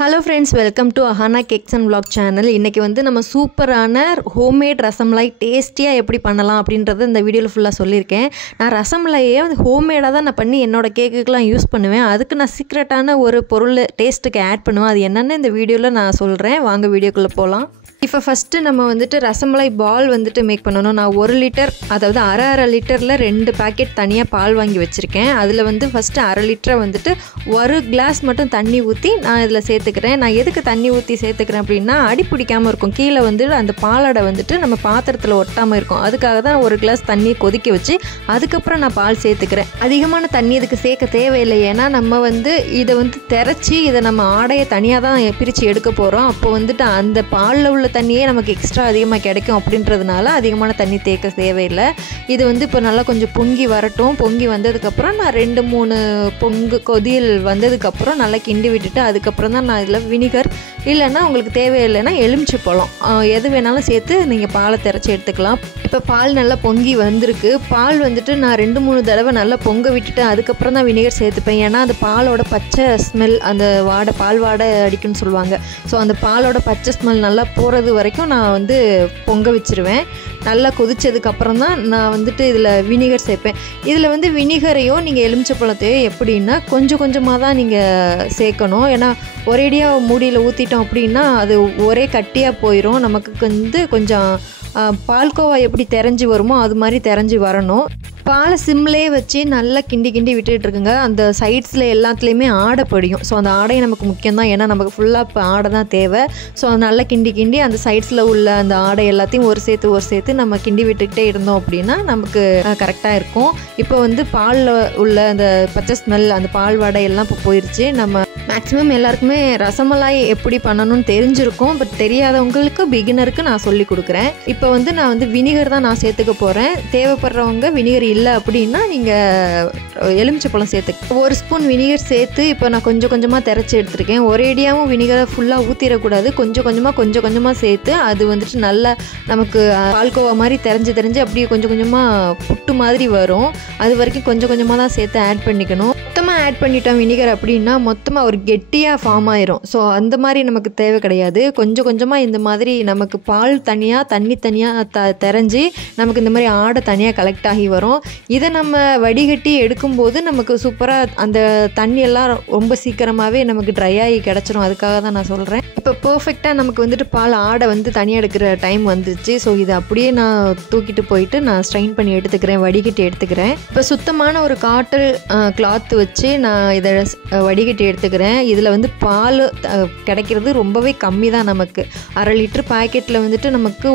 Hello friends, welcome to Ahana Cakes and Vlog channel. இன்னைக்கு வந்து நம்ம சூப்பரான ஹோம்மேட் ரசமலை டேஸ்டியா எப்படி பண்ணலாம் அப்படிங்கறத இந்த வீடியோல ஃபுல்லா சொல்லிருக்கேன். நான் ரசமலையை ஹோம்மேடா தான் நான் பண்ணி என்னோட கேக்குக்குலாம் யூஸ் பண்ணுவேன். அதுக்கு நான் சீக்ரெட்டான ஒரு பொருள் டேஸ்ட்க்கு ஆட் பண்ணுவேன். அது என்னன்னு இந்த வீடியோல நான் சொல்றேன். வாங்க வீடியோக்குள்ள போலாம். இப்போ ஃபர்ஸ்ட் நம்ம வந்துட்டு ரசமலை பால் வந்துட்டு மேக் பண்ணனும். நான் 1 லிட்டர் அதாவது அரை லிட்டர்ல 2 பாக்கெட் தனியா பால் வாங்கி வச்சிருக்கேன். அதுல வந்து ஃபர்ஸ்ட் அரை லிட்டரை வந்துட்டு 1 கிளாஸ் மட்டும் தண்ணி ஊத்தி நான் இதுல சேர்த்துக்கிறேன். நான் எதுக்கு தண்ணி ஊத்தி சேர்த்துக்கிறேன் அப்படினா அடி பிடிக்காம இருக்கும். கீழ வந்து அந்த பாலடை வந்துட்டு நம்ம பாத்திரத்துல ஒட்டாம இருக்கும். அதுக்காக தான் 1 கிளாஸ் தண்ணி கொதிக்க வச்சு அதுக்கு அப்புறம் நான் பால் சேர்த்துக்கிறேன். அதிகமான தண்ணி இதுக்கு சேர்க்க தேவையில்லை. ஏன்னா நம்ம வந்து இத வந்து தெரச்சி இத நம்ம ஆடையை தனியா தான் பிரிச்சு எடுக்க போறோம். அப்போ வந்துட்டு அந்த பால்ல உள்ள தண்ணியே நமக்கு எக்ஸ்ட்ரா அதிகமா கிடைக்கும் அப்படின்றதுனால அதிகமான தண்ணி தேக்க தேவையில்லை. இது வந்து இப்போ நல்லா கொஞ்சம் பொங்கி வரட்டும். பொங்கி வந்ததுக்கு அப்புறம் நான் 2-3 பொங்கு கொதியல் வந்ததுக்கு அப்புறம் நல்லா கிண்டி விட்டுட்டு அதுக்கு அப்புறம் தான் நான் இதுல வினிகர் இல்லனா உங்களுக்கு தேவையில்லைனா எலுமிச்சை பழம் எது வேணாலும் சேர்த்து நீங்க பாலை தெரச்சி எடுத்துக்கலாம். இப்போ பால் நல்லா பொங்கி வந்திருக்கு. பால் வந்துட்டு நான் 2-3 தடவை நல்லா பொங்க விட்டுட்டு அதுக்கு அப்புறம் தான் வினிகர் சேர்த்துப்பேன். ஏன்னா அந்த பாலோட பச்சை ஸ்மெல் அந்த வாடை பால் வாடை அடிக்குன்னு சொல்லுவாங்க. ஸோ அந்த பாலோட பச்சை ஸ்மெல் நல்லா போகிறது வரைக்கும் நான் வந்து பொங்க வச்சிருவேன். நல்லா கொதிச்சதுக்கு அப்புறம் தான் நான் வந்துட்டு இதில் வினிகர் சேர்ப்பேன். இதில் வந்து வினிகரையோ நீங்கள் எலுமிச்சை பழத்தையோ எப்படின்னா கொஞ்சம் கொஞ்சமாக தான் நீங்கள் சேர்க்கணும். ஏன்னா ஒரேடியாக மூடியில் ஊற்றிட்டோம் அப்படின்னா அது ஒரே கட்டியாக போயிடும். நமக்கு வந்து கொஞ்சம் பால்கோவா எப்படி தெரிஞ்சு வருமோ அது மாதிரி தெரிஞ்சு வரணும். பாலை சிம்லே வச்சு நல்லா கிண்டி விட்டுட்டு இருக்குங்க. அந்த சைட்ஸில் எல்லாத்துலேயுமே ஆடை படியும். ஸோ அந்த ஆடை நமக்கு முக்கியம் தான். ஏன்னா நமக்கு ஃபுல்லாக இப்போ ஆடை தான் தேவை. ஸோ நல்லா கிண்டி அந்த சைட்ஸில் உள்ள அந்த ஆடை எல்லாத்தையும் ஒரு சேர்த்து நம்ம கிண்டி விட்டுக்கிட்டே இருந்தோம் அப்படின்னா நமக்கு கரெக்டாக இருக்கும். இப்போ வந்து பாலில் உள்ள அந்த பச்சை ஸ்மெல் அந்த பால் வாடை எல்லாம் இப்போ போயிடுச்சு. நம்ம மேக்ஸிமம் எல்லாருக்குமே ரசமலாய் எப்படி பண்ணணும்னு தெரிஞ்சிருக்கும். பட் தெரியாதவங்களுக்கு பிகினருக்கு நான் சொல்லி கொடுக்குறேன். இப்போ வந்து நான் வந்து வினிகர் தான் நான் சேர்த்துக்க போகிறேன். தேவைப்படுறவங்க வினிகர் இல்லை அப்படின்னா நீங்கள் எலுமிச்சை பழம் சேர்த்து 1 ஸ்பூன் வினிகர் சேர்த்து இப்போ நான் கொஞ்சமாக திரைச்சி எடுத்துருக்கேன். ஒரேடியாகவும் வினிகரை ஃபுல்லாக ஊற்றிடக்கூடாது. கொஞ்சம் கொஞ்சமாக சேர்த்து அது வந்துட்டு நல்லா நமக்கு பால்கோவா மாதிரி தெரிஞ்சு அப்படியே கொஞ்சமாக புட்டு மாதிரி வரும். அது வரைக்கும் கொஞ்சமாக தான் சேர்த்து ஆட் பண்ணிக்கணும். மொத்தமாக ஆட் பண்ணிட்டோம் வினிகர் அப்படின்னா மொத்தமாக ஒரு கெட்டியாக ஃபார்ம் ஆயிரும். ஸோ அந்த மாதிரி நமக்கு தேவை கிடையாது. கொஞ்சமாக இந்த மாதிரி நமக்கு பால் தனியாக தண்ணி தனியாக தெரிஞ்சு நமக்கு இந்த மாதிரி ஆடை தனியாக கலெக்ட் ஆகி வரும். இதை நம்ம வடிகட்டி எடுக்கும்போது நமக்கு சூப்பராக அந்த தண்ணியெல்லாம் ரொம்ப சீக்கிரமாகவே நமக்கு ட்ரை ஆகி கிடச்சிரும். அதுக்காக தான் நான் சொல்கிறேன். இப்போ பர்ஃபெக்டாக நமக்கு வந்துட்டு பால் ஆடை வந்து தனியாக எடுக்கிற டைம் வந்துச்சு. ஸோ இதை அப்படியே நான் தூக்கிட்டு போயிட்டு நான் ஸ்ட்ரெயின் பண்ணி எடுத்துக்கிறேன், வடிகட்டி எடுத்துக்கிறேன். இப்போ சுத்தமான ஒரு காட்டன் கிளாத் வச்சு நான் இதை வடிகட்டி எடுத்துக்கிறேன். இதில் வந்து பால் கிடைக்கிறது ரொம்பவே கம்மி தான். நமக்கு அரை லிட்டர் பாக்கெட்டில் வந்துட்டு நமக்கு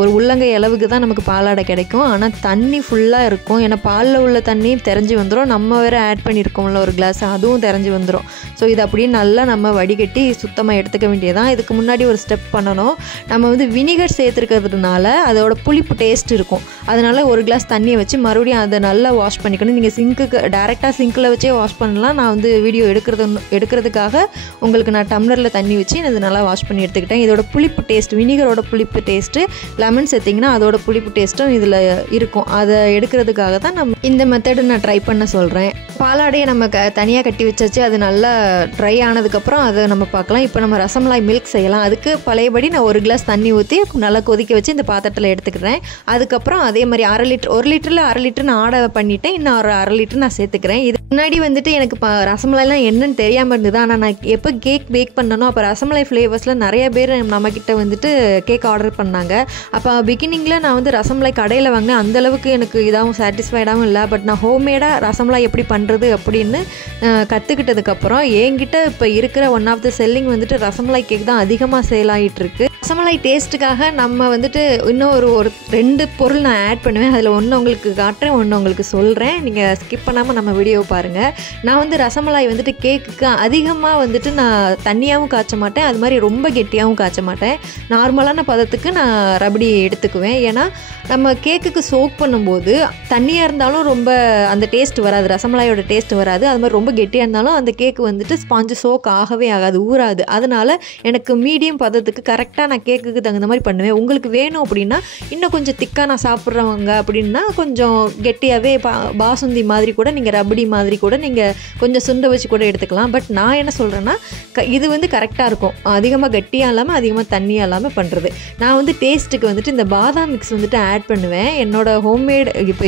ஒரு உள்ளங்கை அளவுக்கு தான் நமக்கு பாலாடை கிடைக்கும். ஆனால் தண்ணி ஃபுல்லாக இருக்கும். ஏன்னா பாலில் உள்ள தண்ணி தெரிஞ்சு வந்துடும். நம்ம வேறு ஆட் பண்ணியிருக்கோம்ல ஒரு கிளாஸ், அதுவும் தெரிஞ்சு வந்துடும். ஸோ இது அப்படியே நல்லா நம்ம வடிகட்டி சுத்தமாக எடுத்துக்க வேண்டியதான். இதுக்கு முன்னாடி ஒரு ஸ்டெப் பண்ணணும். நம்ம வந்து வினிகர் சேர்த்துருக்கிறதுனால அதோட புளிப்பு டேஸ்ட் இருக்கும். அதனால ஒரு கிளாஸ் தண்ணியை வச்சு மறுபடியும் அதை நல்லா வாஷ் பண்ணிக்கணும். நீங்கள் சிங்க்குக்கு டேரெக்டாக சிங்கில் வச்சே வாஷ் பண்ணலாம். நான் வந்து வீடியோ எடுக்கிறதுக்காக உங்களுக்கு நான் டம்ளரில் தண்ணி வச்சு அது நல்லா வாஷ் பண்ணி எடுத்துக்கிட்டேன். இதோட புளிப்பு டேஸ்ட் வினிகரோட புளிப்பு டேஸ்ட்டு லெமன் சேர்த்திங்கன்னா அதோட புளிப்பு டேஸ்ட்டும் இதில் இருக்கும். அதை எடுக்கிறதுக்காக தான் நம்ம இந்த மெத்தடு நான் ட்ரை பண்ண சொல்கிறேன். பாலாடையை நம்ம தனியாக கட்டி வச்சாச்சு. அது நல்லா ட்ரை ஆனதுக்கப்புறம் அதை நம்ம பார்க்கலாம். இப்போ நம்ம ரசமலாய் மில்க் செய்யலாம். அதுக்கு பழையபடி நான் 1 கிளாஸ் தண்ணி ஊற்றி நல்லா கொதிக்க வச்சு இந்த பாத்திரத்தில் எடுத்துக்கிறேன். அதுக்கப்புறம் அதே மாதிரி 1 லிட்டரில் அரை லிட்டர் நான் ஆடை பண்ணிவிட்டேன். இன்னும் ஒரு அரை லிட்டர் நான் சேர்த்துக்கிறேன். இது முன்னாடி வந்துட்டு எனக்கு ரசமலாய்லாம் என்னன்னு தெரியாமல் இருந்தது. ஆனால் நான் எப்போ கேக் பேக் பண்ணணும் அப்போ ரசமலாய் ஃப்ளேவர்ஸில் நிறைய பேர் நம்மக்கிட்ட வந்துட்டு கேக் ஆர்டர் பண்ணாங்க. அப்போ பிகினிங்கில் நான் வந்து ரசமலாய் கடையில் வாங்கினேன். அந்தளவுக்கு எனக்கு இதாகவும் சாட்டிஸ்ஃபைடாகவும் இல்லை. பட் நான் ஹோம்மேடாக ரசமலாய் எப்படி பண்ணுறது அப்படின்னு கற்றுக்கிட்டதுக்கப்புறம் என்கிட்ட இப்போ இருக்கிற ஒன் ஆஃப் த செல்லிங் வந்துட்டு ரசமலாய் கேக் தான் அதிகமாக சேல் ஆகிட்டு இருக்கு. ரசமலாய் டேஸ்ட்டுக்காக நம்ம வந்துட்டு இன்னும் ஒரு 2 பொருள் நான் ஆட் பண்ணுவேன். அதில் ஒன்று உங்களுக்கு காட்டுறேன், ஒன்று உங்களுக்கு சொல்கிறேன். நீங்கள் ஸ்கிப் பண்ணாமல் நம்ம வீடியோவை பாருங்கள். நான் வந்து ரசமலாய் வந்துட்டு கேக்குக்கு அதிகமாக வந்துட்டு நான் தண்ணியாகவும் காய்ச்ச மாட்டேன், அது மாதிரி ரொம்ப கெட்டியாகவும் காய்ச்ச மாட்டேன். நார்மலான பதத்துக்கு நான் ரபடி எடுத்துக்குவேன். ஏன்னா நம்ம கேக்குக்கு சோக் பண்ணும்போது தண்ணியாக இருந்தாலும் ரொம்ப அந்த டேஸ்ட் வராது, ரசமலாயோட டேஸ்ட் வராது. அது மாதிரி ரொம்ப கெட்டியாக இருந்தாலும் அந்த கேக்கு வந்துட்டு ஸ்பாஞ்சு சோக் ஆகவே ஆகாது, ஊறாது. அதனால் எனக்கு மீடியம் பதத்துக்கு கரெக்டாக நான் நான் கேக்குக்கு தகுந்த மாதிரி பண்ணுவேன். உங்களுக்கு வேணும் அப்படின்னா இன்னும் கொஞ்சம் திக்காக நான் சாப்பிட்றவங்க அப்படின்னா கொஞ்சம் கெட்டியாகவே பாசுந்தி மாதிரி கூட நீங்கள் ரபடி மாதிரி கூட நீங்கள் கொஞ்சம் சுண்டை வச்சு கூட எடுத்துக்கலாம். பட் நான் என்ன சொல்கிறேன்னா இது வந்து கரெக்டாக இருக்கும். அதிகமாக கட்டியாக இல்லாமல் அதிகமாக தண்ணியாக இல்லாமல் பண்ணுறது. நான் வந்து டேஸ்ட்டுக்கு வந்துட்டு இந்த பாதாம் மிக்ஸ் வந்துட்டு ஆட் பண்ணுவேன். என்னோடய ஹோம்மேட் இப்போ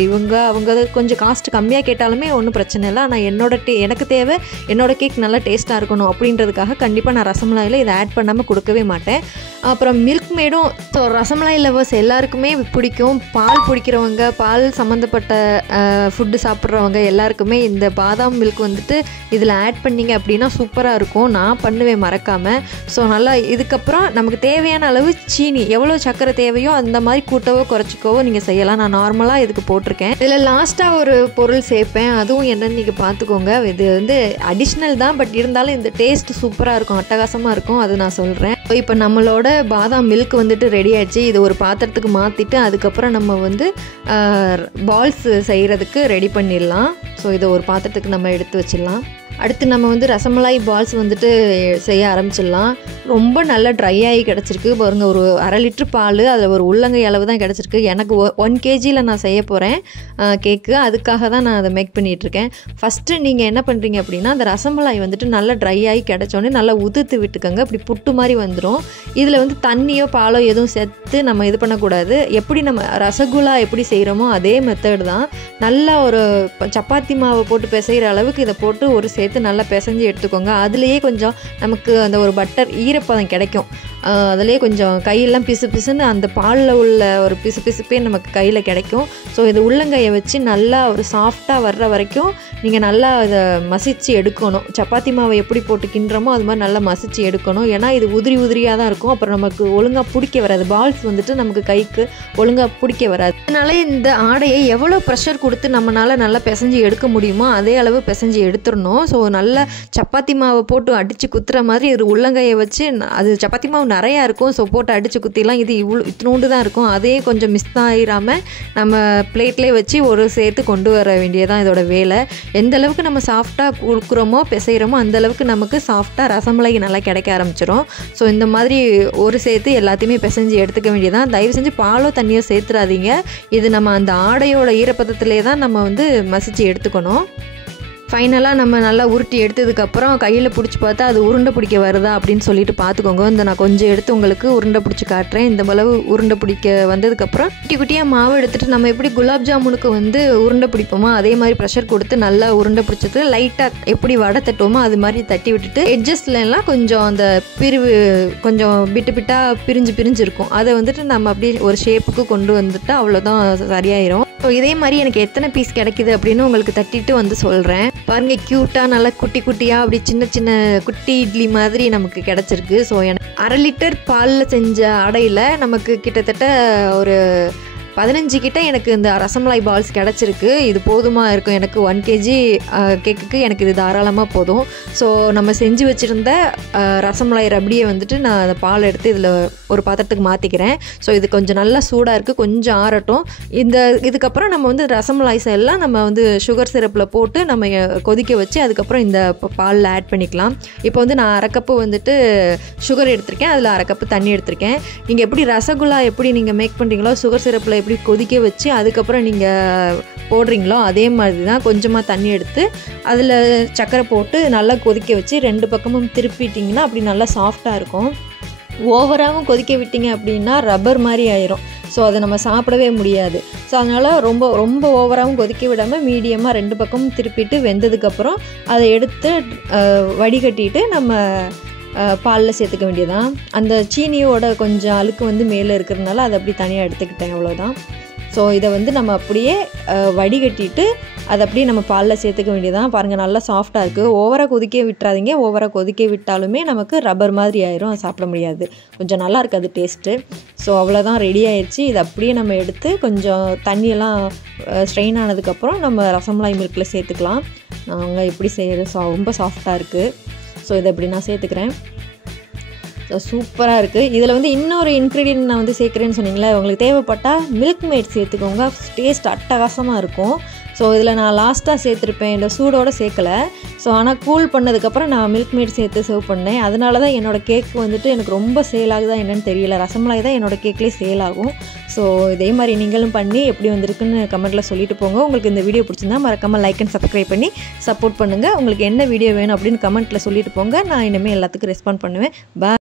அவங்க கொஞ்சம் காஸ்ட் கம்மியாக கேட்டாலுமே ஒன்றும் பிரச்சனை இல்லை. ஆனால் எனக்கு தேவை என்னோட கேக் நல்லா டேஸ்ட்டாக இருக்கணும் அப்படின்றதுக்காக கண்டிப்பாக நான் ரசமலாயில் இதை ஆட் பண்ணாமல் கொடுக்கவே மாட்டேன். அப்புறம் மில்க் மேடும் ஸோ ரசமலாய் லவர்ஸ் எல்லாருக்குமே பிடிக்கும். பால் பிடிக்கிறவங்க, பால் சம்மந்தப்பட்ட ஃபுட்டு சாப்பிட்றவங்க எல்லாருக்குமே இந்த பாதாம் மில்க் வந்துட்டு இதில் ஆட் பண்ணிங்க அப்படின்னா சூப்பராக இருக்கும். நான் பண்ணுவேன் மறக்காமல். ஸோ நல்லா இதுக்கப்புறம் நமக்கு தேவையான அளவு சீனி, எவ்வளோ சர்க்கரை தேவையோ அந்த மாதிரி கூட்டவோ குறைச்சிக்கவோ நீங்கள் செய்யலாம். நான் நார்மலாக இதுக்கு போட்டிருக்கேன். இதில் லாஸ்ட்டாக ஒரு பொருள் சேர்ப்பேன், அதுவும் என்னன்னு நீங்கள் பார்த்துக்கோங்க. இது வந்து அடிஷ்னல் தான், பட் இருந்தாலும் இந்த டேஸ்ட் சூப்பராக இருக்கும், அட்டகாசமாக இருக்கும். அது நான் சொல்கிறேன். இப்போ நம்மளோட பாதாம் மில்க் வந்துட்டு ரெடி ஆயிடுச்சு. இது ஒரு பாத்திரத்துக்கு மாற்றிட்டு அதுக்கப்புறம் நம்ம வந்து பால்ஸ் செய்கிறதுக்கு ரெடி பண்ணிடலாம். ஸோ இதை ஒரு பாத்திரத்துக்கு நம்ம எடுத்து வச்சிடலாம். அடுத்து நம்ம வந்து ரசமலாய் பால்ஸ் வந்துட்டு செய்ய ஆரம்பிச்சிடலாம். ரொம்ப நல்லா ட்ரை ஆகி கிடச்சிருக்கு பாருங்க. ஒரு 1/2 லிட்டர் பால், அதில் ஒரு உள்ளங்கை அளவு தான் கிடச்சிருக்கு. எனக்கு 1 kgயில் நான் செய்ய போகிறேன் கேக்கு. அதுக்காக தான் நான் அதை மேக் பண்ணிகிட்ருக்கேன். ஃபஸ்ட்டு நீங்கள் என்ன பண்ணுறீங்க அப்படின்னா அந்த ரசமலாய் வந்துட்டு நல்லா ட்ரை ஆகி கிடச்சோடனே நல்லா உதுத்து விட்டுக்கோங்க. இப்படி புட்டு மாதிரி வந்துடும். இதில் வந்து தண்ணியோ பாலோ எதுவும் சேர்த்து நம்ம இது பண்ணக்கூடாது. எப்படி நம்ம ரசகுல்லா எப்படி செய்கிறோமோ அதே மெத்தட் தான். நல்லா ஒரு சப்பாத்தி மாவை போட்டு பிசைகிற அளவுக்கு இதை போட்டு ஒரு சேர்த்து நல்லா பிசைஞ்சு எடுத்துக்கோங்க. அதுலேயே கொஞ்சம் நமக்கு அந்த ஒரு பட்டர் ஈரப்பதம் கிடைக்கும். அதுலேயே கொஞ்சம் கையெல்லாம் பிசுன்னு அந்த பாலில் உள்ள ஒரு பிசுப்பே நமக்கு கையில் கிடைக்கும். ஸோ இது உள்ளங்கையை வச்சு நல்லா ஒரு சாஃப்டாக வர்ற வரைக்கும் நீங்கள் நல்லா இதை மசிச்சு எடுக்கணும். சப்பாத்தி மாவை எப்படி போட்டு கிண்டுறோமோ அது மாதிரி நல்லா மசிச்சு எடுக்கணும். ஏன்னா இது உதிரியாக தான் இருக்கும். அப்புறம் நமக்கு ஒழுங்காக பிடிக்க வராது. பால்ஸ் வந்துட்டு நமக்கு கைக்கு ஒழுங்காக பிடிக்க வராது. அதனால இந்த ஆடையை எவ்வளோ ப்ரெஷர் கொடுத்து நம்மளால் நல்லா பிசைஞ்சு எடுக்க முடியுமோ அதே அளவு பிசைஞ்சு எடுத்துடணும். ஸோ நல்லா சப்பாத்தி மாவை போட்டு அடித்து குத்துற மாதிரி ஒரு உள்ளங்கையை வச்சு, அது சப்பாத்தி மாவு நிறையா இருக்கும். ஸோ போட்டு அடித்து குத்திலாம். இது இத்தினோண்டு தான் இருக்கும். அதே கொஞ்சம் மிஸ் ஆகிடாமல் நம்ம பிளேட்லேயே வச்சு ஒரு சேர்த்து கொண்டு வர வேண்டியதான் இதோட வேலை. எந்த அளவுக்கு நம்ம சாஃப்டாக கொடுக்குறோமோ பிசைகிறோமோ அந்தளவுக்கு நமக்கு சாஃப்டாக ரசமலாய் நல்லா கிடைக்க ஆரம்பிச்சிடும். ஸோ இந்த மாதிரி ஒரு சேர்த்து எல்லாத்தையுமே பிசைஞ்சு எடுத்துக்க வேண்டியதான். தயவு செஞ்சு பாலோ தண்ணியோ சேர்த்துறாதீங்க. இது நம்ம அந்த ஆடையோட ஈரப்பதத்திலே தான் நம்ம வந்து மசிச்சு எடுத்துக்கணும். ஃபைனலாக நம்ம நல்லா உருட்டி எடுத்ததுக்கப்புறம் கையில் பிடிச்சி பார்த்தா அது உருண்டை பிடிக்க வருதா அப்படின்னு சொல்லிட்டு பார்த்துக்கோங்க. இந்த நான் கொஞ்சம் எடுத்து உங்களுக்கு உருண்டை பிடிச்சி காட்டுறேன். இந்த அளவு உருண்டை பிடிக்க வந்ததுக்கப்புறம் குட்டியாக மாவு எடுத்துகிட்டு நம்ம எப்படி குலாப் ஜாமுனுக்கு வந்து உருண்டை பிடிப்போமோ அதே மாதிரி ப்ரெஷர் கொடுத்து நல்லா உருண்டை பிடிச்சிட்டு லைட்டாக எப்படி வடை தட்டுவோமோ அது மாதிரி தட்டி விட்டுட்டு எட்ஜஸ்ட்லாம் கொஞ்சம் அந்த பிரிவு கொஞ்சம் பிட்டாக பிரிஞ்சு இருக்கும். அதை வந்துட்டு நம்ம அப்படியே ஒரு ஷேப்புக்கு கொண்டு வந்துட்டு அவ்வளோதான், சரியாயிரும். ஸோ இதே மாதிரி எனக்கு எத்தனை பீஸ் கிடைக்கிது அப்படின்னு உங்களுக்கு தட்டிட்டு வந்து சொல்கிறேன். பாருங்க, க்யூட்டாக நல்லா குட்டியாக அப்படி சின்ன குட்டி இட்லி மாதிரி நமக்கு கிடச்சிருக்கு. ஸோ எனக்கு 1/2 லிட்டர் பாலில் செஞ்ச அடையில் நமக்கு கிட்டத்தட்ட ஒரு 15 கிட்ட எனக்கு இந்த ரசமலாய் பால்ஸ் கிடச்சிருக்கு. இது போதுமாக இருக்கும். எனக்கு 1 kg கேக்குக்கு எனக்கு இது தாராளமாக போதும். ஸோ நம்ம செஞ்சு வச்சுருந்த ரசமலாய் ரபடியை வந்துட்டு நான் அந்த பால் எடுத்து இதில் ஒரு பாத்திரத்துக்கு மாற்றிக்கிறேன். ஸோ இது கொஞ்சம் நல்லா சூடாக இருக்குது, கொஞ்சம் ஆறட்டும். இதுக்கப்புறம் நம்ம வந்து ரசமலாய்ஸ் எல்லாம் நம்ம வந்து சுகர் சிரப்பில் போட்டு நம்ம கொதிக்க வச்சு அதுக்கப்புறம் இந்த பாலில் ஆட் பண்ணிக்கலாம். இப்போ வந்து நான் 1/2 கப்பு வந்துட்டு சுகர் எடுத்திருக்கேன், அதில் 1/2 கப்பு தண்ணி எடுத்திருக்கேன். நீங்கள் எப்படி ரசகுல்லா எப்படி நீங்கள் மேக் பண்ணுறீங்களோ சுகர் சிரப்பில் எப்படி கொதிக்க வச்சு அதுக்கப்புறம் நீங்கள் போடுறீங்களோ அதே மாதிரி தான் கொஞ்சமாக தண்ணி எடுத்து அதில் சர்க்கரை போட்டு நல்லா கொதிக்க வச்சு 2 பக்கமும் திருப்பிட்டிங்கன்னா அப்படி நல்லா சாஃப்டாக இருக்கும். ஓவராகவும் கொதிக்க விட்டிங்க அப்படின்னா ரப்பர் மாதிரி ஆயிரும். ஸோ அதை நம்ம சாப்பிடவே முடியாது. ஸோ அதனால் ரொம்ப ஓவராகவும் கொதிக்க விடாமல் மீடியமாக 2 பக்கமும் திருப்பிட்டு வெந்ததுக்கப்புறம் அதை எடுத்து வடிகட்டிட்டு நம்ம பாலில் சேர்த்துக்க வேண்டியதான். அந்த சீனியோட கொஞ்சம் அழுக்கு வந்து மேலே இருக்கிறதுனால அதை அப்படி தனியாக எடுத்துக்கிட்டேன், அவ்வளோதான். ஸோ இதை வந்து நம்ம அப்படியே வடிகட்டிட்டு அதை அப்படியே நம்ம பாலில் சேர்த்துக்க வேண்டியதான். பாருங்கள், நல்லா சாஃப்டாக இருக்குது. ஓவராக கொதிக்க விட்டுறாதீங்க. ஓவராக கொதிக்க விட்டாலுமே நமக்கு ரப்பர் மாதிரி ஆயிரும், சாப்பிட முடியாது. கொஞ்சம் நல்லா இருக்காது டேஸ்ட்டு. ஸோ அவ்வளோதான், ரெடி ஆயிடுச்சு. இதை அப்படியே நம்ம எடுத்து கொஞ்சம் தண்ணியெல்லாம் ஸ்ட்ரெயின் ஆனதுக்கப்புறம் நம்ம ரசமலாய் மில்கில் சேர்த்துக்கலாம். நாங்கள் எப்படி செய்கிறது ரொம்ப சாஃப்டாக இருக்குது. ஸோ இதை எப்படி நான் சேர்த்துக்கிறேன். ஸோ சூப்பராக இருக்குது. இதில் வந்து இன்னொரு இன்க்ரீடியன்ட் நான் வந்து சேர்க்குறேன்னு சொன்னீங்களே, உங்களுக்கு தேவைப்பட்டால் மில்க் மேட் சேர்த்துக்கோங்க. டேஸ்ட் அட்டகாசமாக இருக்கும். ஸோ இதில் நான் லாஸ்ட்டாக சேர்த்துருப்பேன், இந்த சூடோடு சேர்க்கலை. ஸோ ஆனால் கூல் பண்ணதுக்கப்புறம் நான் மில்க் மேட் சேர்த்து சர்வ் பண்ணேன். அதனால தான் என்னோடய கேக் வந்துட்டு எனக்கு ரொம்ப சேல் ஆகுதா என்னென்னு தெரியல. ரசமலாய் தான் என்னோடய கேக்லேயே சேல் ஆகும். ஸோ இதே மாதிரி நீங்களும் பண்ணி எப்படி வந்திருக்குன்னு கமெண்ட்டில் சொல்லிட்டு போங்க. உங்களுக்கு இந்த வீடியோ பிடிச்சிருந்தா மறக்காமல் லைக் அண்ட் சப்ஸ்கிரைப் பண்ணி சப்போர்ட் பண்ணுங்கள். உங்களுக்கு என்ன வீடியோ வேணும் அப்படின்னு கமெண்ட்டில் சொல்லிட்டு போங்க. நான் இனிமேல் எல்லாத்துக்கும் ரெஸ்பாண்ட் பண்ணுவேன். பாய்.